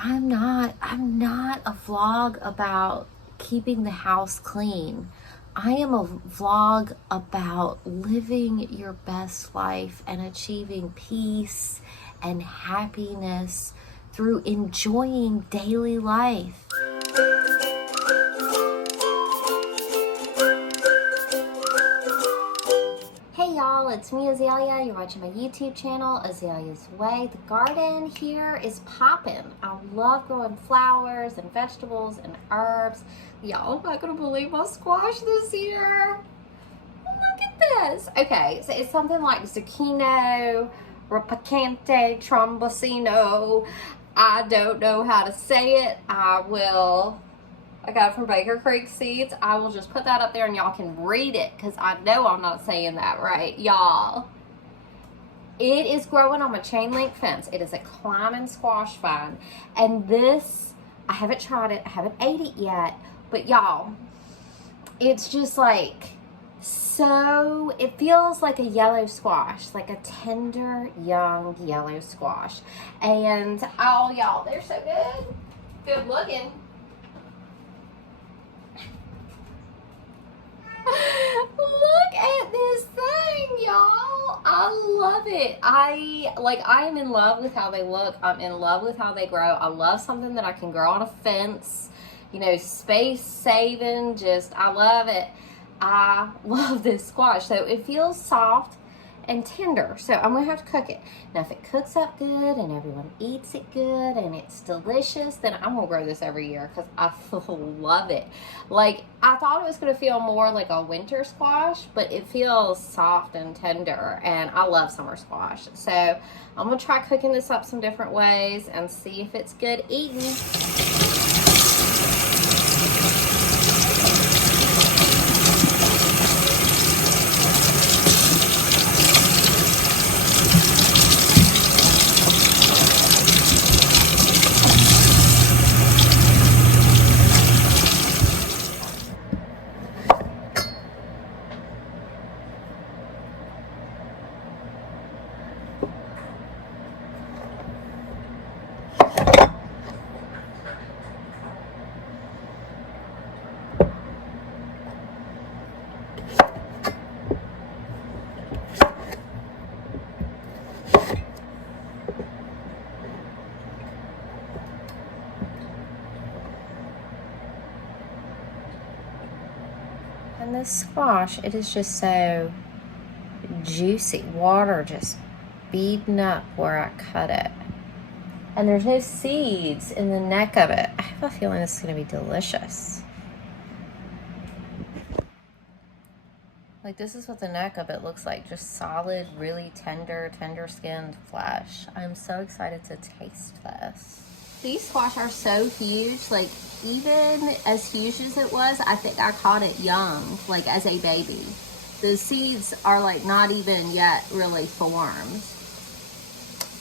I'm not a vlog about keeping the house clean. I am a vlog about living your best life and achieving peace and happiness through enjoying daily life. Hey y'all, it's me Azalea. You're watching my YouTube channel, Azalea's Way. The garden here is popping. I love growing flowers and vegetables and herbs. Y'all not gonna believe my squash this year. Look at this. Okay, so it's something like zucchino, rapacante, trombocino. I don't know how to say it. I got it from Baker Creek Seeds. I will just put that up there and y'all can read it because I know I'm not saying that right, y'all. It is growing on my chain link fence. It is a climbing squash vine. And this, I haven't tried it. I haven't ate it yet. But y'all, it's just like so, it feels like a yellow squash, like a tender, young yellow squash. And oh, y'all, they're so good. Good looking. Look at this thing, y'all. I love it. I am in love with how they look. I'm in love with how they grow. I love something that I can grow on a fence. You know, space saving, I love it. I love this squash. So it feels soft and tender. So I'm going to have to cook it. Now, if it cooks up good and everyone eats it good and it's delicious, then I'm going to grow this every year because I love it. Like, I thought it was going to feel more like a winter squash, but it feels soft and tender, and I love summer squash. So I'm going to try cooking this up some different ways and see if it's good eating. And this squash, it is just so juicy. Water just beating up where I cut it. And there's no seeds in the neck of it. I have a feeling this is going to be delicious. Like, this is what the neck of it looks like. Just solid, really tender skinned flesh. I'm so excited to taste this. These squash are so huge. Like, even as huge as it was, I think I caught it young, like as a baby. The seeds are like not even yet really formed.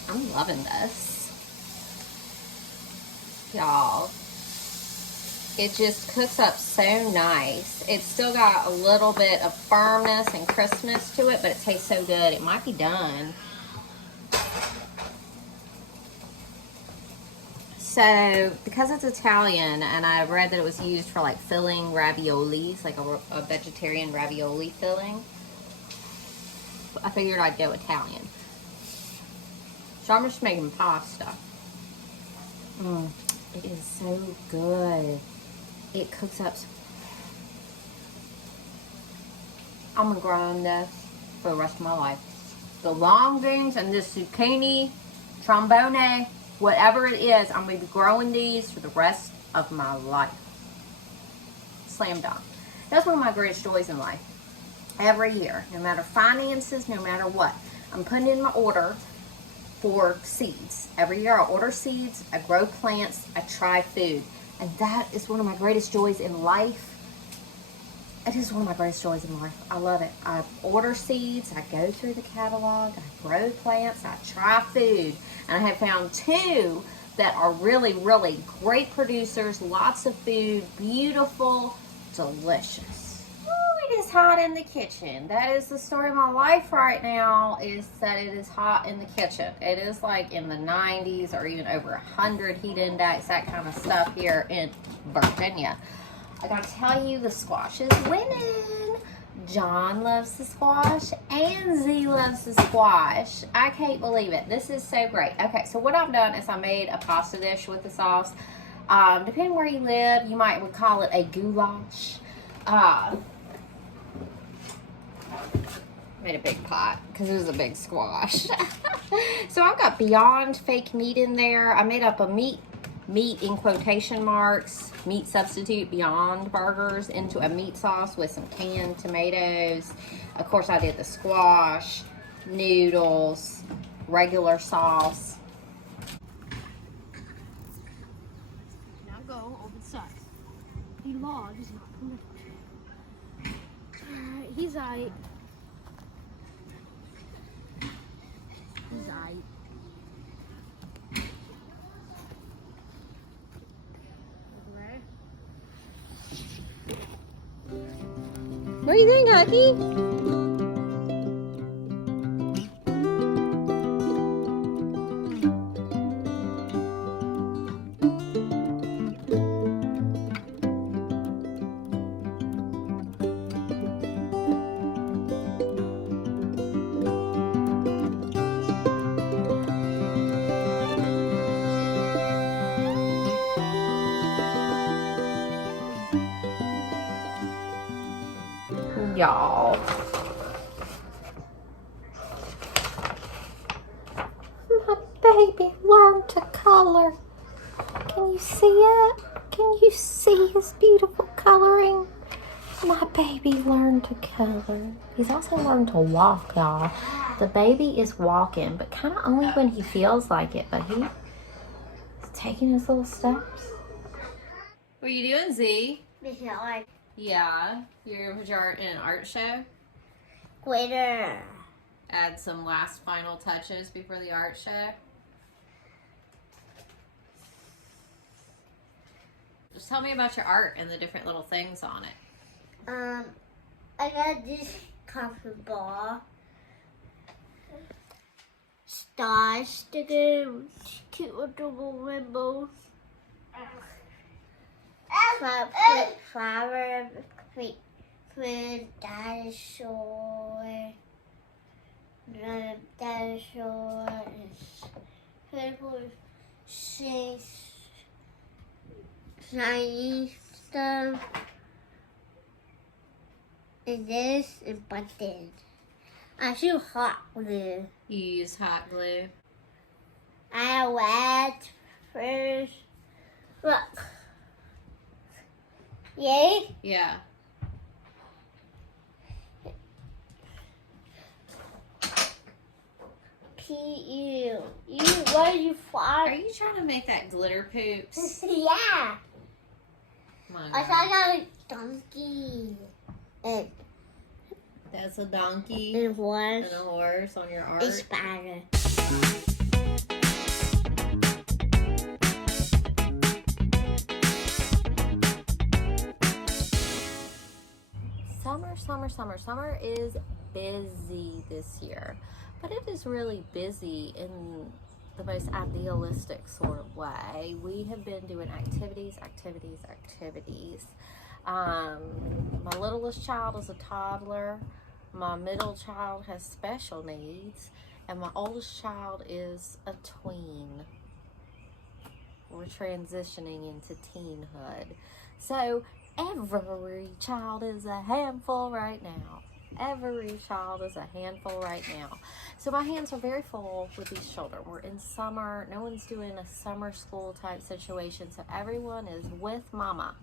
I'm loving this. Y'all, it just cooks up so nice. It's still got a little bit of firmness and crispness to it, but it tastes so good. It might be done. So, because it's Italian, and I read that it was used for like filling raviolis, like a vegetarian ravioli filling, I figured I'd go Italian. So I'm just making pasta. It is so good. It cooks up. I'm gonna grind this for the rest of my life. The long greens and this zucchini, trombone, whatever it is, I'm going to be growing these for the rest of my life. Slam dunk. That's one of my greatest joys in life. Every year, no matter finances, no matter what, I'm putting in my order for seeds. Every year I order seeds, I grow plants, I try food. And that is one of my greatest joys in life. It is one of my greatest joys in life. I love it. I order seeds, I go through the catalog, I grow plants, I try food. And I have found 2 that are really, really great producers, lots of food, beautiful, delicious. Ooh, it is hot in the kitchen. That is the story of my life right now, is that it is hot in the kitchen. It is like in the 90s or even over 100 heat index, that kind of stuff here in Virginia. I gotta tell you, the squash is winning. John loves the squash and Z loves the squash. I can't believe it. This is so great. Okay, so what I've done is I made a pasta dish with the sauce. Depending where you live, you might would call it a goulash. Made a big pot because it was a big squash. So I've got Beyond fake meat in there. I made up a meat in quotation marks, meat substitute Beyond burgers into a meat sauce with some canned tomatoes. Of course, I did the squash, noodles, regular sauce. Now go over the side. He logs not permitted. Alright, he's aight. He's aight. What do you think, Hucky? Y'all, my baby learned to color. Can you see it? Can you see his beautiful coloring? My baby learned to color. He's also learned to walk, y'all. The baby is walking, but kind of only when he feels like it. But he's taking his little steps. What are you doing, Z? Yeah, you're gonna put your art in an art show? Glitter. Add some last final touches before the art show. Just tell me about your art and the different little things on it. I got this coffee ball. Star sticker, cute little rainbows. Flower, dinosaur, purple, shiny stuff, and this is button. I shoot hot glue. You use hot glue. I wet first. Look. Yay? Yeah. P.U. Why are you flying? Are you trying to make that glitter poops? Yeah. Come on, I thought I got a donkey. And that's a donkey a horse. and a horse on your art. A spider. Summer is busy this year, but it is really busy in the most idealistic sort of way. We have been doing activities. My littlest child is a toddler, my middle child has special needs, and my oldest child is a tween. We're transitioning into teenhood. So every child is a handful right now. Every child is a handful right now. So my hands are very full with these children. We're in summer. No one's doing a summer school type situation. So everyone is with mama.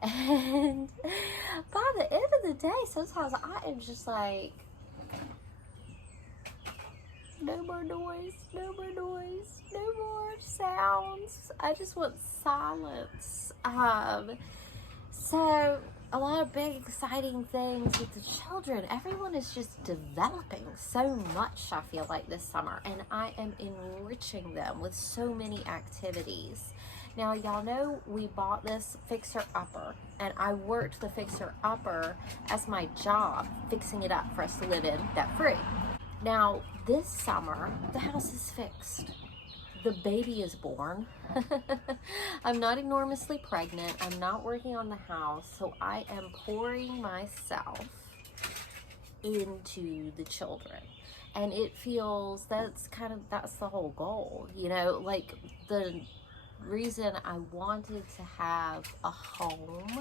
And by the end of the day, sometimes I am just like, no more noise, no more noise, no more sounds. I just want silence. So a lot of big exciting things with the children. Everyone is just developing so much, I feel like, this summer, and I am enriching them with so many activities. Now, y'all know we bought this fixer-upper, and I worked the fixer-upper as my job, fixing it up for us to live in debt-free. Now, this summer, the house is fixed. The baby is born. I'm not enormously pregnant. I'm not working on the house, so I am pouring myself into the children. And it feels, that's the whole goal, you know, like the reason I wanted to have a home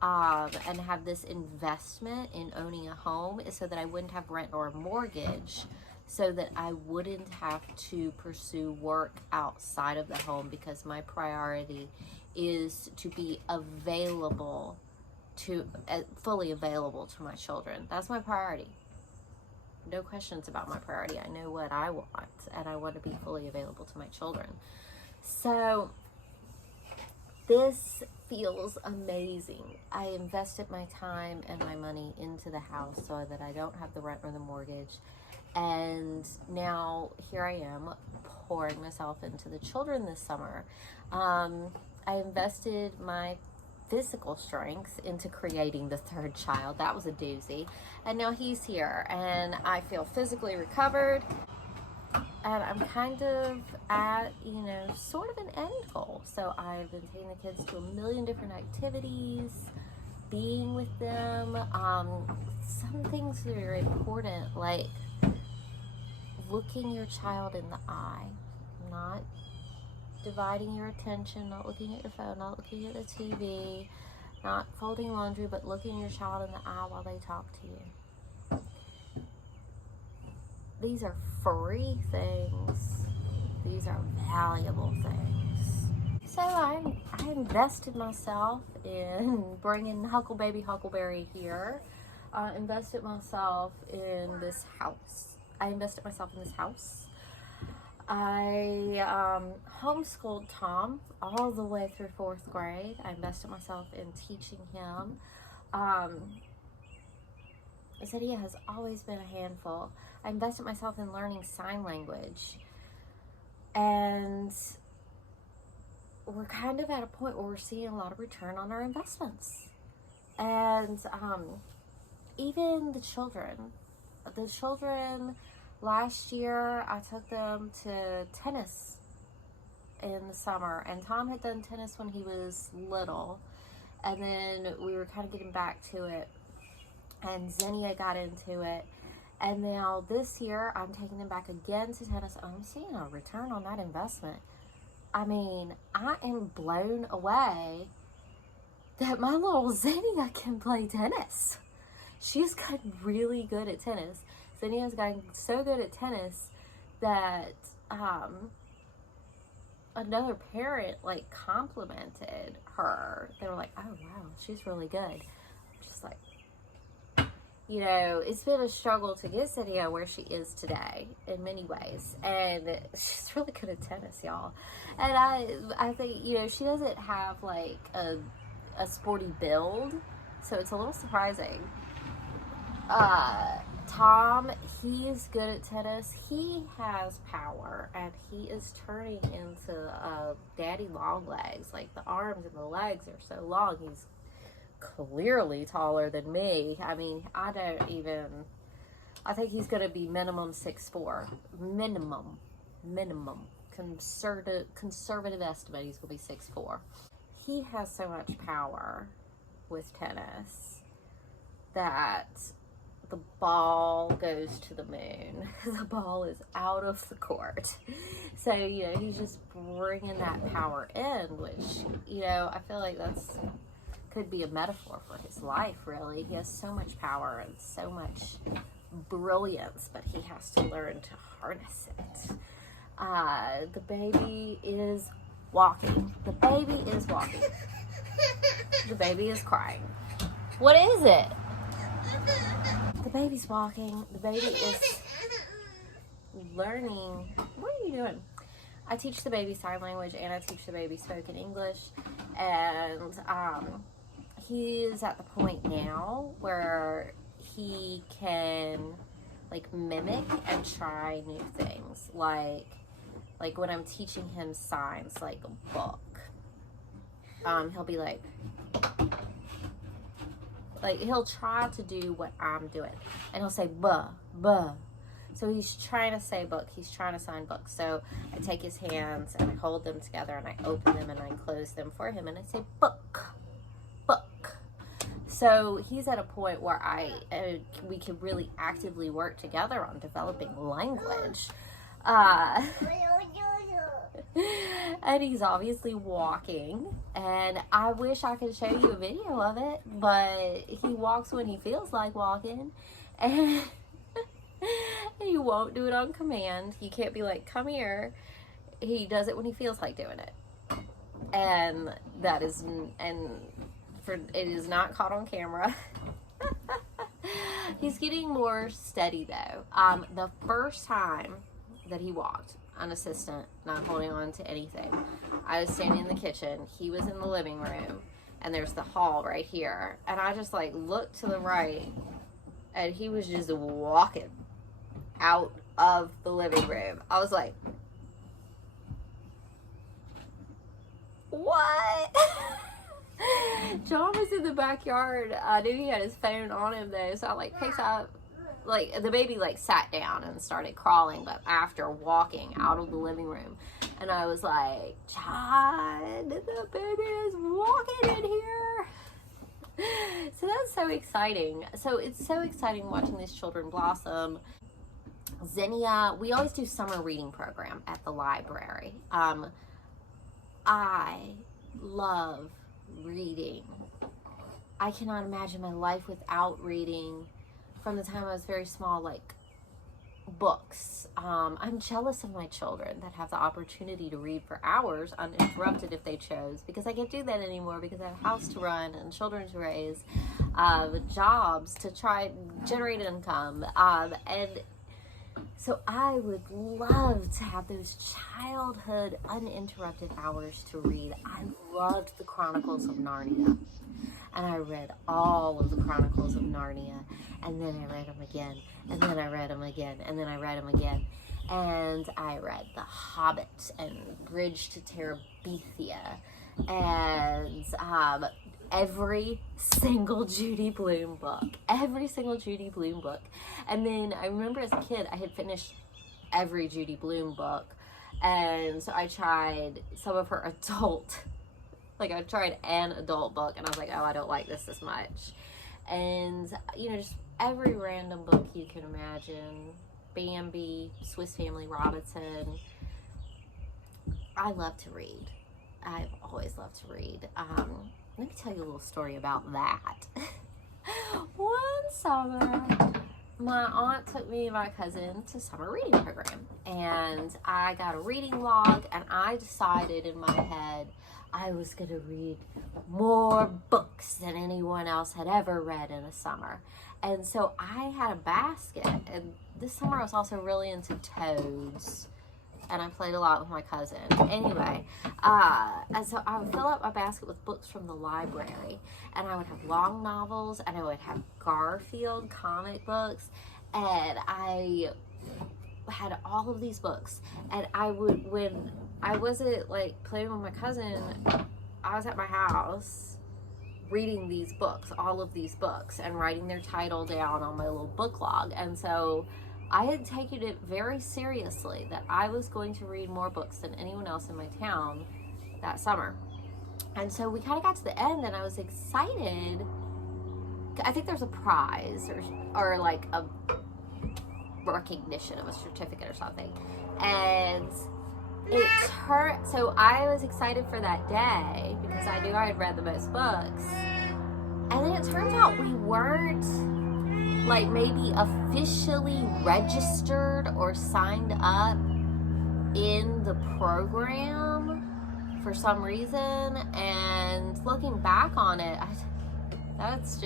and have this investment in owning a home is so that I wouldn't have rent or a mortgage, so that I wouldn't have to pursue work outside of the home, because my priority is to be available to, fully available to my children. That's my priority. No questions about my priority. I know what I want, and I want to be fully available to my children. So this feels amazing. I invested my time and my money into the house so that I don't have the rent or the mortgage. And now here I am pouring myself into the children this summer. I invested my physical strength into creating the third child. That was a doozy. And now he's here, and I feel physically recovered. And I'm kind of at, you know, sort of an end goal. So I've been taking the kids to a million different activities, being with them. Some things that are important, like looking your child in the eye, not dividing your attention, not looking at your phone, not looking at the TV, not folding laundry, but looking your child in the eye while they talk to you. These are free things. These are valuable things. So I invested myself in bringing Huckleberry here. Invested myself in this house. I homeschooled Tom all the way through 4th grade. I invested myself in teaching him. Azalea has always been a handful. I invested myself in learning sign language. And we're kind of at a point where we're seeing a lot of return on our investments. And even the children, last year I took them to tennis in the summer, and Tom had done tennis when he was little, and then we were kind of getting back to it, and Xenia got into it, and now this year I'm taking them back again to tennis. I'm seeing a return on that investment. I mean, I am blown away that my little Xenia can play tennis. She's gotten really good at tennis. Xenia's gotten so good at tennis that another parent like complimented her. They were like, "Oh wow, she's really good." I'm just like, you know, it's been a struggle to get Xenia where she is today in many ways, and she's really good at tennis, y'all. And I think, you know, she doesn't have like a sporty build, so it's a little surprising. Tom, he's good at tennis. He has power, and he is turning into daddy long legs. Like, the arms and the legs are so long. He's clearly taller than me. I mean, I think he's going to be minimum 6'4". Minimum. Conservative estimate, he's going to be 6'4". He has so much power with tennis that the ball goes to the moon. The ball is out of the court. So, you know, he's just bringing that power in, which, you know, I feel like could be a metaphor for his life, really. He has so much power and so much brilliance, but he has to learn to harness it. The baby is walking. The baby is walking. The baby is crying. What is it? The baby's walking. The baby is learning. What are you doing? I teach the baby sign language, and I teach the baby spoken English, and he is at the point now where he can like mimic and try new things, like when I'm teaching him signs, like a book. he'll be like he'll try to do what I'm doing, and he'll say buh, buh. So he's trying to say book. He's trying to sign books. So I take his hands and I hold them together and I open them and I close them for him and I say book, book. So he's at a point where we can really actively work together on developing language. And he's obviously walking, and I wish I could show you a video of it, but he walks when he feels like walking, and he won't do it on command. You can't be like, come here. He does it when he feels like doing it, and it is not caught on camera. He's getting more steady though. The first time that he walked unassisted, not holding on to anything, I was standing in the kitchen, he was in the living room, and there's the hall right here, and I just like looked to the right, and he was just walking out of the living room. I was like, what? John was in the backyard. I knew he had his phone on him though, so I like picked up, like the baby like sat down and started crawling, but after walking out of the living room, and I was like, John, the baby is walking in here. So that's so exciting. So it's so exciting watching these children blossom. Zinnia, we always do summer reading program at the library. I love reading. I cannot imagine my life without reading. From the time I was very small, like books. I'm jealous of my children that have the opportunity to read for hours uninterrupted if they chose, because I can't do that anymore because I have a house to run and children to raise, jobs to try and generate income, and so I would love to have those childhood uninterrupted hours to read. I loved the Chronicles of Narnia, and I read all of the Chronicles of Narnia, and then I read them again, and then I read them again, and then I read them again, and I read The Hobbit and Bridge to Terabithia, and every single Judy Blume book, and then I remember as a kid I had finished every Judy Blume book, and so I tried some of her adult, like I tried an adult book, and I was like, oh, I don't like this as much, and you know, just every random book you can imagine, Bambi, Swiss Family Robinson. I love to read. I've always loved to read. Let me tell you a little story about that. One summer, my aunt took me and my cousin to summer reading program, and I got a reading log, and I decided in my head I was going to read more books than anyone else had ever read in a summer. And so I had a basket, and this summer I was also really into toads, and I played a lot with my cousin. Anyway, and so I would fill up my basket with books from the library, and I would have long novels, and I would have Garfield comic books, and I had all of these books, and I would, when I wasn't like playing with my cousin, I was at my house reading these books, all of these books, and writing their title down on my little book log. And so I had taken it very seriously that I was going to read more books than anyone else in my town that summer. And so we kind of got to the end, and I was excited. I think there's a prize or like a recognition of a certificate or something. And so I was excited for that day because I knew I had read the most books. And then it turns out we weren't like maybe officially registered or signed up in the program for some reason. And looking back on it, that's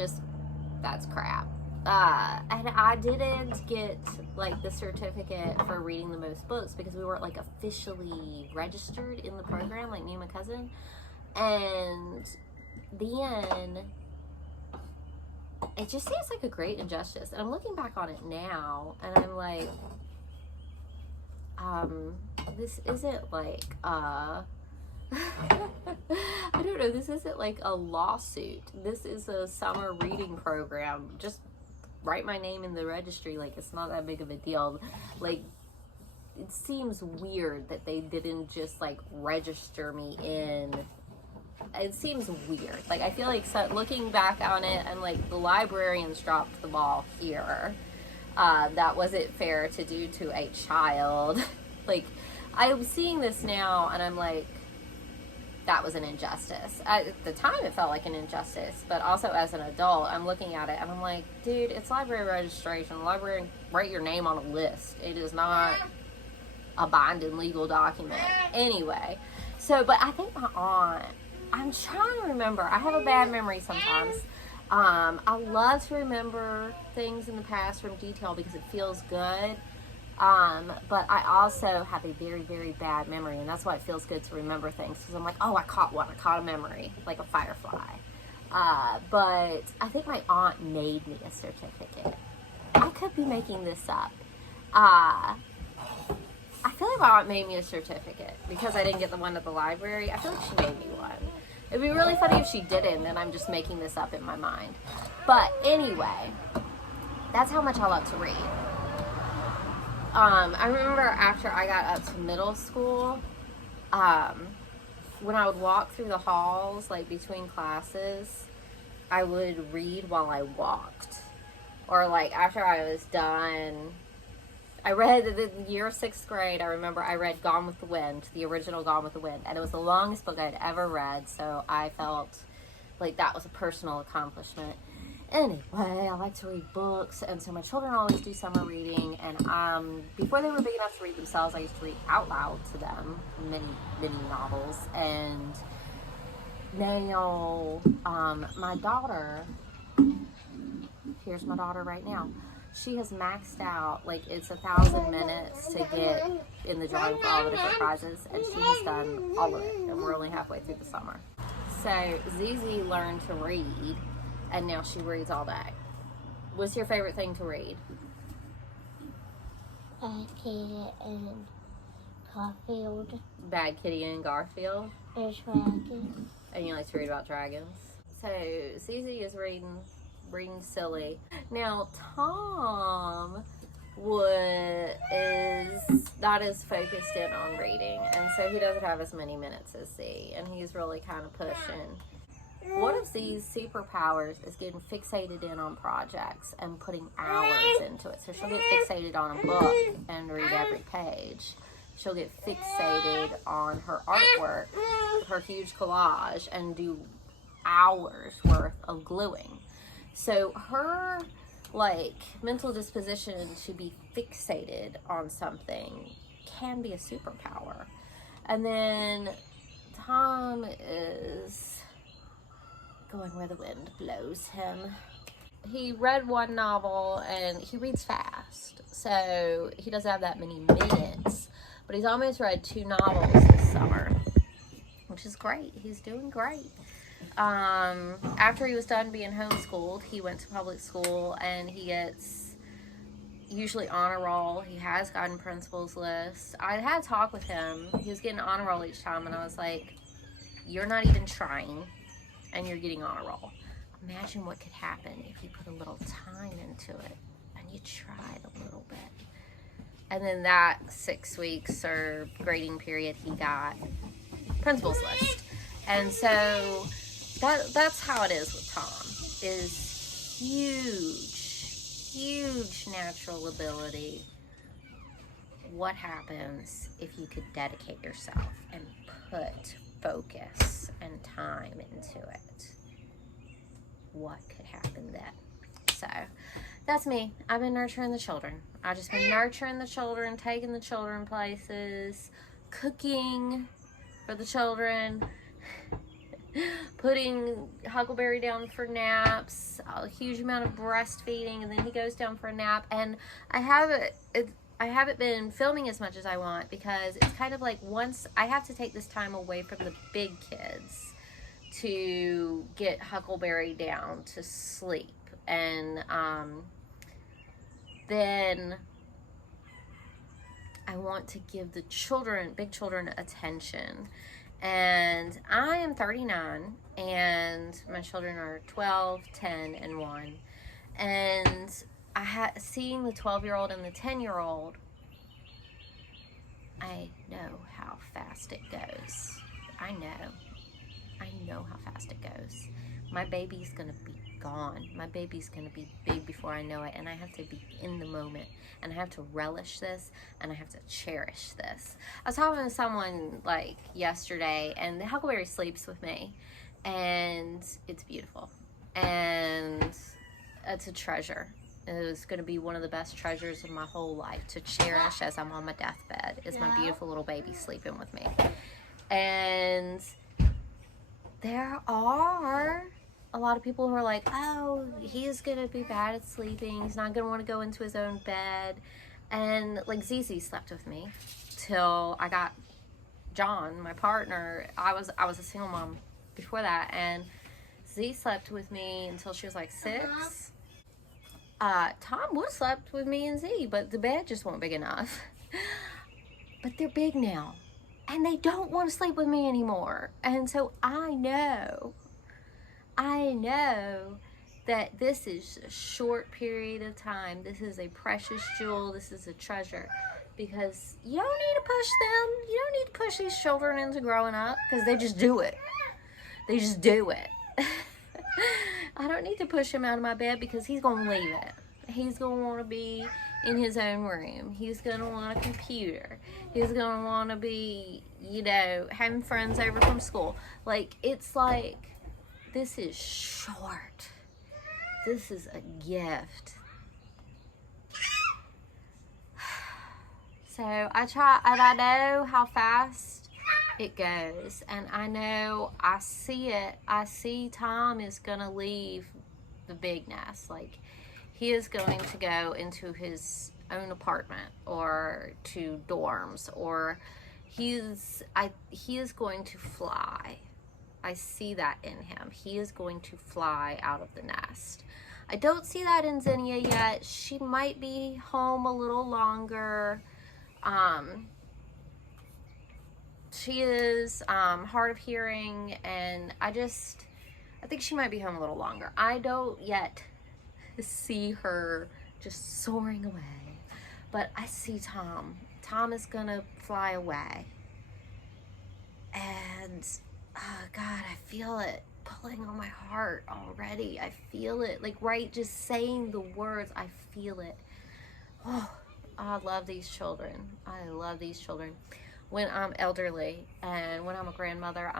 crap. And I didn't get like the certificate for reading the most books because we weren't like officially registered in the program, like me and my cousin. And then it just seems like a great injustice. And I'm looking back on it now, and I'm like, this isn't like, I don't don't know, this isn't like a lawsuit. This is a summer reading program. Just write my name in the registry. Like, it's not that big of a deal. Like, it seems weird that they didn't just like register me in. It seems weird. Like, I feel like, so, looking back on it, I'm like, the librarians dropped the ball here. That wasn't fair to do to a child. Like, I'm seeing this now and I'm like, that was an injustice. At the time it felt like an injustice, but also as an adult, I'm looking at it and I'm like, dude, it's library registration. The library, write your name on a list. It is not a binding legal document. Anyway, so, but I think my aunt, I'm trying to remember. I have a bad memory sometimes. I love to remember things in the past from detail because it feels good. But I also have a very, very bad memory, and that's why it feels good to remember things, because I'm like, oh, I caught one. I caught a memory, like a firefly. But I think my aunt made me a certificate. I could be making this up. I feel like my aunt made me a certificate because I didn't get the one at the library. I feel like she made me one. It'd be really funny if she didn't, and I'm just making this up in my mind. But anyway, that's how much I love to read. I remember after I got up to middle school, when I would walk through the halls, like between classes, I would read while I walked. Or like after I was done, I read the year of 6th grade. I remember I read Gone with the Wind, the original Gone with the Wind, and it was the longest book I'd ever read, so I felt like that was a personal accomplishment. Anyway, I like to read books, and so my children always do summer reading, and before they were big enough to read themselves, I used to read out loud to them, many novels, and now, my daughter, here's my daughter right now, she has maxed out, like, it's 1,000 minutes to get in the drawing for all the different prizes, and she has done all of it, and we're only halfway through the summer. So, Zizi learned to read, and now she reads all day. What's your favorite thing to read? Bad Kitty and Garfield. Bad Kitty and Garfield? There's dragons. And you like to read about dragons? So, Zizi is reading silly. Now, Tom is not as focused in on reading, and so he doesn't have as many minutes as Z, and he's really kind of pushing. One of Z's superpowers is getting fixated in on projects and putting hours into it. So she'll get fixated on a book and read every page. She'll get fixated on her artwork, her huge collage, and do hours worth of gluing. So her, like, mental disposition to be fixated on something can be a superpower. And then Tom is going where the wind blows him. He read one novel, and he reads fast, so he doesn't have that many minutes, but he's almost read 2 novels this summer, which is great. He's doing great. After he was done being homeschooled, he went to public school, and he gets usually honor roll. He has gotten principal's list. I had a talk with him. He was getting honor roll each time, and I was like, you're not even trying, and you're getting honor roll. Imagine what could happen if you put a little time into it and you tried a little bit. And then that 6 weeks or grading period, he got principal's list. And so that's how it is with Tom, is huge natural ability. What happens if you could dedicate yourself and put focus and time into it? What could happen then? So that's me. I've been nurturing the children. I've just been nurturing the children, taking the children places, cooking for the children, putting Huckleberry down for naps, a huge amount of breastfeeding, and then he goes down for a nap. And I haven't been filming as much as I want because it's kind of like once I have to take this time away from the big kids to get Huckleberry down to sleep, and then I want to give the children, big children, attention. And I am 39, and my children are 12, 10, and 1. And seeing the 12-year-old and the 10-year-old, I know how fast it goes. I know how fast it goes. My baby's gonna be gone. My baby's gonna be big before I know it, and I have to be in the moment, and I have to relish this, and I have to cherish this. I was talking to someone like yesterday, and the Huckleberry sleeps with me, and it's beautiful, and it's a treasure. It was going to be one of the best treasures of my whole life to cherish as I'm on my deathbed, is my beautiful little baby sleeping with me. And there are a lot of people who are like, oh, he's going to be bad at sleeping. He's not going to want to go into his own bed. And like Zizi slept with me till I got John, my partner. I was a single mom before that. And Z slept with me until she was like 6. Tom would have slept with me and Z, but the bed just wasn't big enough. But they're big now, and they don't want to sleep with me anymore. And so I know that this is a short period of time. This is a precious jewel. This is a treasure, because you don't need to push them. You don't need to push these children into growing up, because they just do it. They just do it. I don't need to push him out of my bed, because he's going to leave it. He's going to want to be in his own room. He's going to want a computer. He's going to want to be, you know, having friends over from school. Like, it's like, this is short. This is a gift. So I try, and I know how fast it goes, and I know, I see it. I see Tom is gonna leave the big nest. Like, he is going to go into his own apartment, or to dorms, or he is going to fly. I see that in him. He is going to fly out of the nest. I don't see that in Xenia yet. She might be home a little longer. She is hard of hearing, and I think she might be home a little longer. I don't yet see her just soaring away, but I see Tom. Tom is gonna fly away, and oh God, I feel it pulling on my heart already. I feel it, like, right, just saying the words, I feel it. Oh, I love these children. I love these children. When I'm elderly and when I'm a grandmother,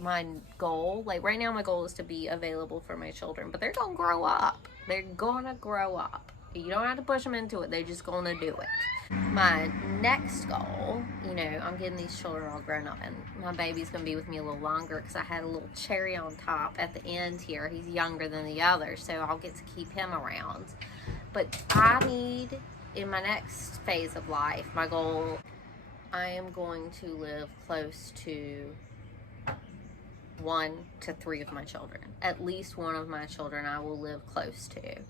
my goal, like right now, my goal is to be available for my children, but they're gonna grow up. They're gonna grow up. You don't have to push them into it. They're just gonna do it. My next goal, you know, I'm getting these children all grown up, and my baby's gonna be with me a little longer, because I had a little cherry on top at the end here. He's younger than the others, so I'll get to keep him around. But I need, in my next phase of life, my goal, I am going to live close to 1 to 3 of my children. At least one of my children I will live close to.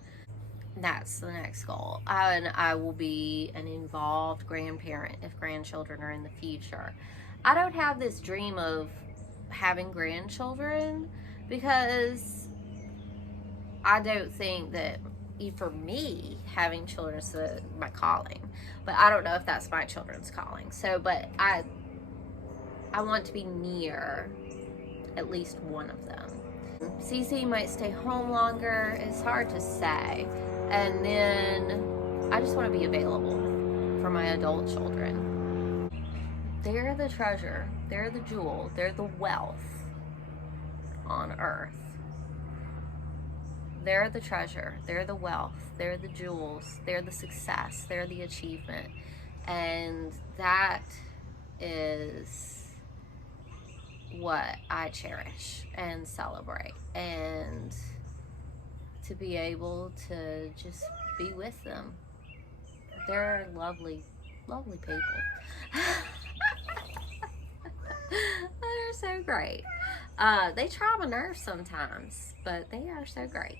That's the next goal. And I will be an involved grandparent if grandchildren are in the future. I don't have this dream of having grandchildren, because I don't think that, for me, having children is my calling. But I don't know if that's my children's calling. So, but I want to be near at least one of them. Cece might stay home longer. It's hard to say. And then I just want to be available for my adult children. They're the treasure. They're the jewel. They're the wealth on earth. They're the treasure. They're the wealth. They're the jewels. They're the success. They're the achievement. And that is what I cherish and celebrate. And to be able to just be with them. They're lovely, lovely people. They're so great. They try my nerves sometimes, but they are so great.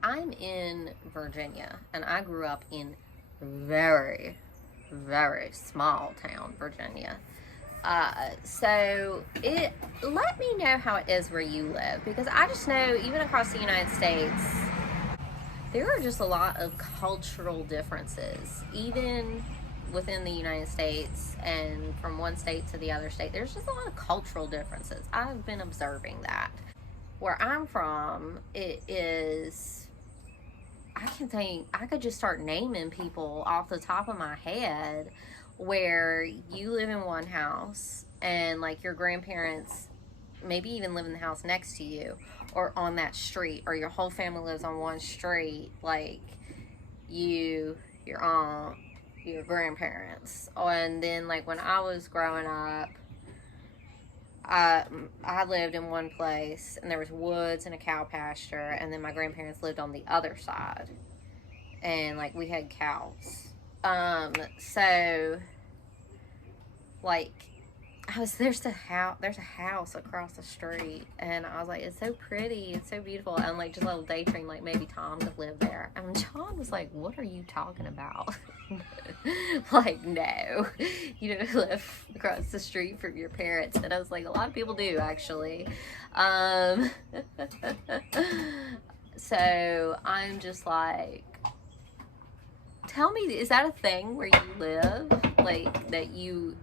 I'm in Virginia, and I grew up in very, very small town Virginia. So let me know how it is where you live, because I just know even across the United States, there are just a lot of cultural differences, even within the United States and from one state to the other state. There's just a lot of cultural differences. I've been observing that. Where I'm from, it is, I could just start naming people off the top of my head where you live in one house and like your grandparents maybe even live in the house next to you or on that street, or your whole family lives on one street, like you, your aunt, your grandparents. And then like when I was growing up, I lived in one place and there was woods and a cow pasture, and then my grandparents lived on the other side and like we had cows. So like there's a house across the street, and I was like, it's so pretty, it's so beautiful, and like just a little daydream like maybe Tom could live there. And John was like, what are you talking about? Like, no, you don't live across the street from your parents. And I was like, a lot of people do actually. So I'm just like, tell me, is that a thing where you live? Like,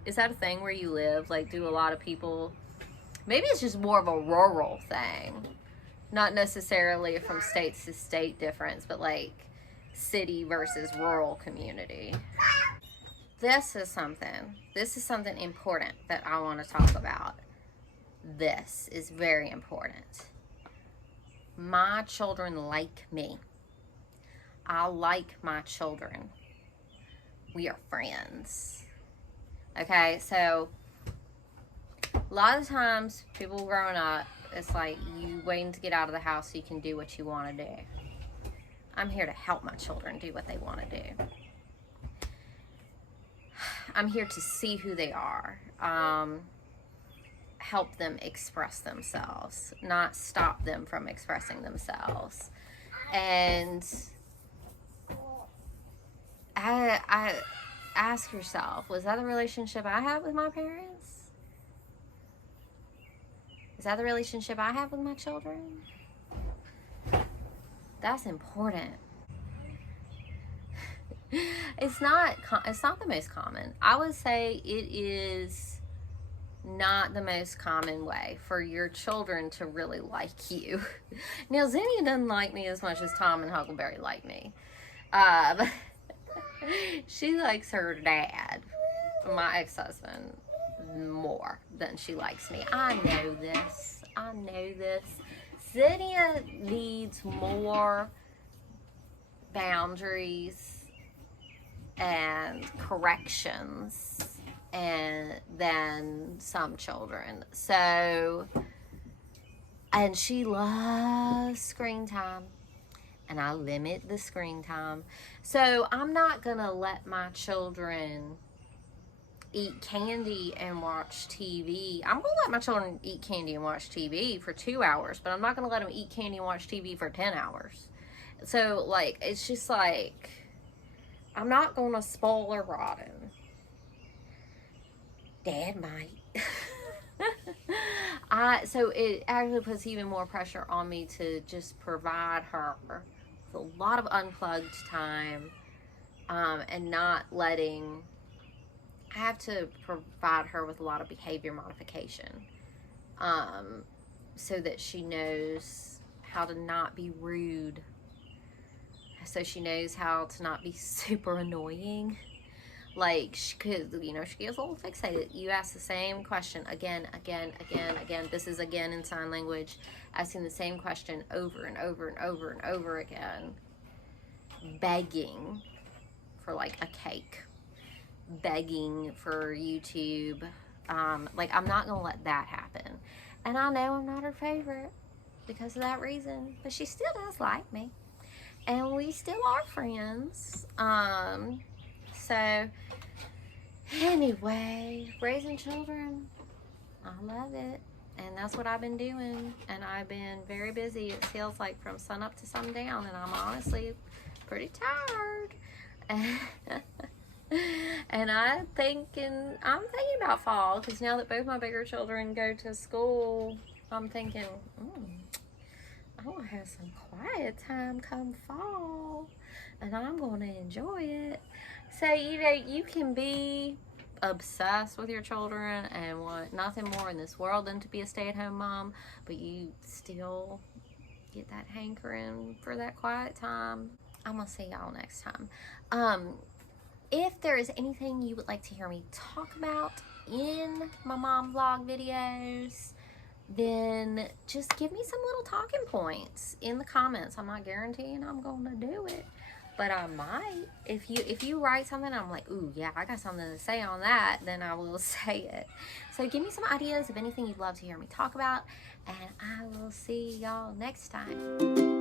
is that a thing where you live? Like, do a lot of people, maybe it's just more of a rural thing, not necessarily from state to state difference, but like city versus rural community. This is something important that I want to talk about. This is very important. My children like me. I like my children. We are friends. Okay, so a lot of times people growing up, it's like you waiting to get out of the house so you can do what you want to do. I'm here to help my children do what they want to do. I'm here to see who they are. Help them express themselves, not stop them from expressing themselves. And I ask yourself, was that the relationship I had with my parents? Is that the relationship I have with my children? That's important. It's not the most common. I would say it is not the most common way for your children to really like you. Now, Zinnia doesn't like me as much as Tom and Huckleberry like me. She likes her dad, my ex-husband, more than she likes me. I know this. Zinnia needs more boundaries and corrections than some children. So, and she loves screen time, and I limit the screen time. So I'm not gonna let my children eat candy and watch TV. I'm gonna let my children eat candy and watch TV for 2 hours, but I'm not gonna let them eat candy and watch TV for 10 hours. So like, it's just like, I'm not gonna spoil or rotten. Dad might. So it actually puts even more pressure on me to just provide her with a lot of unplugged time, and not letting, I have to provide her with a lot of behavior modification, so that she knows how to not be rude, so she knows how to not be super annoying. Like, she could, she gets a little fixated. You ask the same question again. This is again in sign language, asking the same question over and over again. Begging for like a cake. Begging for YouTube. Like, I'm not going to let that happen. And I know I'm not her favorite because of that reason. But she still does like me. And we still are friends. So, anyway, raising children, I love it. And that's what I've been doing. And I've been very busy. It feels like from sun up to sundown. And I'm honestly pretty tired. And I'm thinking about fall, because now that both my bigger children go to school, I'm thinking, I want to have some quiet time come fall, and I'm going to enjoy it. So, you know, you can be obsessed with your children and want nothing more in this world than to be a stay-at-home mom, but you still get that hankering for that quiet time. I'm going to see y'all next time. If there is anything you would like to hear me talk about in my mom vlog videos, then just give me some little talking points in the comments. I'm not guaranteeing I'm going to do it, but I might. If you write something, I'm like, ooh, yeah, I got something to say on that, then I will say it. So give me some ideas of anything you'd love to hear me talk about, and I will see y'all next time.